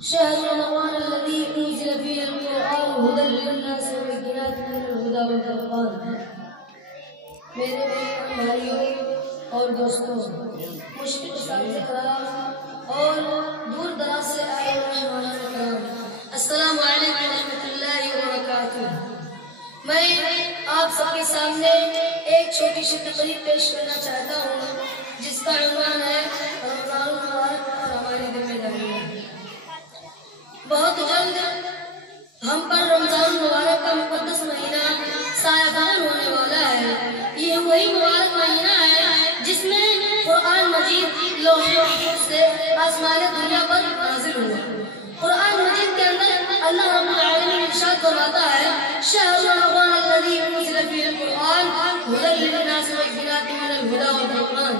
شهر رمضان الذي أنزل فيه القرآن هدى للناس وبينات من الهدى والفرقان. میرے بھائیوں اور دوستوں، مشکل اساتذہ کرام اور دور دراز سے آئے مہمانان کرام، السلام علیکم ورحمۃ اللہ وبرکاتہ۔ میں آپ سب کے سامنے ایک چھوٹی سی تقریر پیش کرنا چاہتا ہوں جس کا عنوان ہے رمضان المبارک اور ہماری ذمہ داریاں۔ بہت جلد ہم پر رمضان المبارک کا مقدس مہینہ سایہ‌دان ہونے والا ہے۔ یہ وہی مبارک مہینہ ہے جس میں قرآن مجید لوح محفوظ سے آسمان دنیا پر نازل ہوا۔ قرآن مجید کے اندر اللہ رب العالمین ارشاد فرماتا ہے شہر رمضان الذی انزل فیہ القرآن ھدی للناس وبینات من الھدی والفرقان۔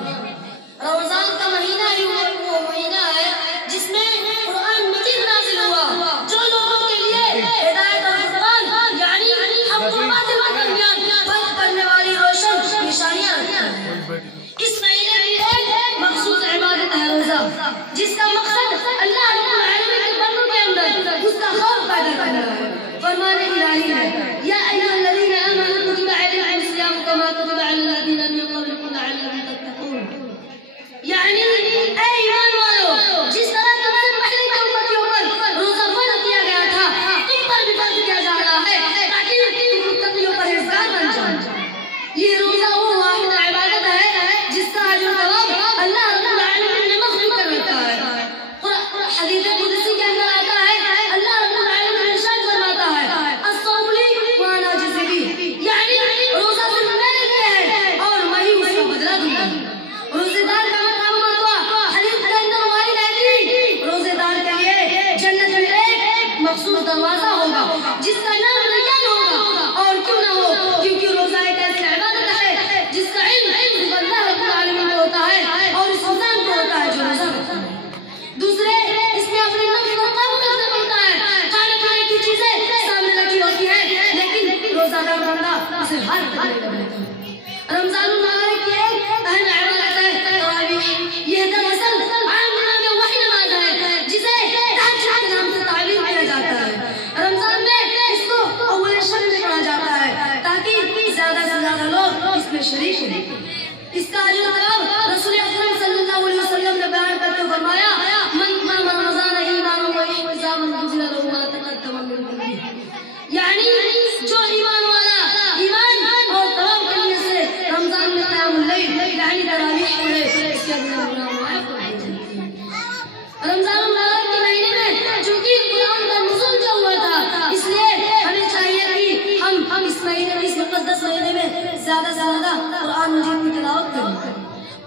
رمضان کا مہینہ ہی وہ مہینہ ہے جس میں قرآن مجید نازل ہوا جو لوگوں کے لیے ہدایت اور فرقان یعنی حق و باطل کے درمیان فرق کرنے والی روشن نشانیاں ہیں۔ اس مہینے کی ایک مخصوص عبادت ہے روزہ، جس کا مقصد اللہ رب العالمین کے بندوں کے اندر اس کا خوف پیدا کرنا ہے۔ فرمان الہی ہے یا ایھا الذین آمنوا کتب علیکم الصیام کما کتب علی الذین من قبلکم لعلکم تتقون۔ یعنی اے ایمان والو، جس طرح تم سے پہلے کی امتوں پر روزہ فرض کیا گیا تھا تم پر بھی فرض کیا جا رہا ہے تاکہ تم متقیوں پرہیزگار بن جاؤ۔ یہ روزہ وہ واحد عبادت ہے جس کا اجر و ثواب اللہ رب العالمین نے مخفی کر رکھا ہے۔ حدیث قدسی کے اندر آتا ہے اللہ رب العالمین ارشاد فرماتا ہے الصوم لی وانا اجزی بہ، یعنی روزہ صرف میرے لیے ہے اور میں ہی اس کا بدلہ دوں گا۔ روزے دار کا مقام ہوا حدیث کے اندر وارد ہے روزے دار کے لیے جنت میں ایک مخصوص دروازہ ہوگا جس کا نام ریان ہوگا، اور کیوں نہ ہو کیونکہ روزہ ایک ایسی عبادت ہے جس کا علم صرف اللہ رب العالمین کو ہوتا ہے اور اس انسان کو ہوتا ہے جو روزہ رکھتا ہے۔ دوسرے اس میں اپنے نفس پر قابو رکھنا پڑتا ہے۔ کھانے پینے کی چیزیں سامنے رکھی ہوتی ہیں لیکن روزہ دار بندہ اسے ہر طریقے سے لیتا ہے۔ رمضان المبارک کی ایک اہم عبادت ہے تراویح۔ یہ دراصل عام دنوں میں وہی نماز ہے جسے تہجد کے نام سے تعبیر کیا جاتا ہے۔ رمضان میں اس کو اول شب میں پڑھا جاتا ہے تاکہ زیادہ سے زیادہ لوگ اس میں شریک ہوں۔ اس کا اجر و ثواب رسول اکرم صلی اللہ علیہ وسلم نے بیان کرتے فرمایا من قام رمضان ایمانا واحتسابا غفر له ما تقدم من ذنبه، یعنی جو ایمان والا ایمان اور ثواب کرنے سے رمضان میں قیام اللیل یعنی تراویح پڑھے اس کے اپنے گناہ معاف کر دیے جاتے ہیں۔ رمضان المبارک کے مہینے میں چونکہ قرآن کا نزول جو ہوا تھا اس لیے ہمیں چاہیے کہ ہم اس مہینے میں اس مقدس مہینے میں زیادہ سے زیادہ قرآن مجید کی تلاوت کریں۔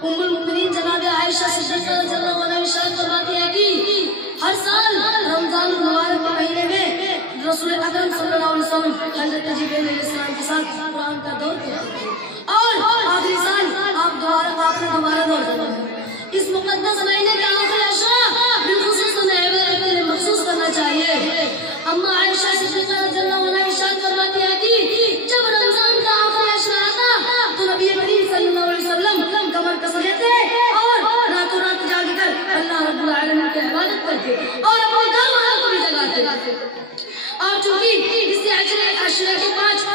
ام المؤمنین جناب عائشہ صدیقہ رضی اللہ عنہا ارشاد فرماتی ہے کہ ہر سال رمضان المبارک کے مہینے میں رسول اکرم صلی اللہ علیہ وسلم حضرت جبریل علیہ السلام کے ساتھ قرآن کا دور کرتے تھے اور آخری سال آپ نے دوبارہ دور کرتے۔ اس مقدس مہینے کا آخری عشرہ بالخصوص ہمیں عبادت کے لیے مخصوص کرنا چاہیے۔ اما عائشہ صدیقہ رضی اللہ عنہا ارشاد فرماتی ہے کہ جب رمضان کا آخری عشرہ آتا تو نبی کریم صلی اللہ علیہ وسلم کمر کس لیتے اور راتوں رات جاگ کر اللہ رب العالمین کی عبادت کرتے اور اپنے گھر والوں کو بھی جگاتے۔ اور چونکہ اس عشرے کے 5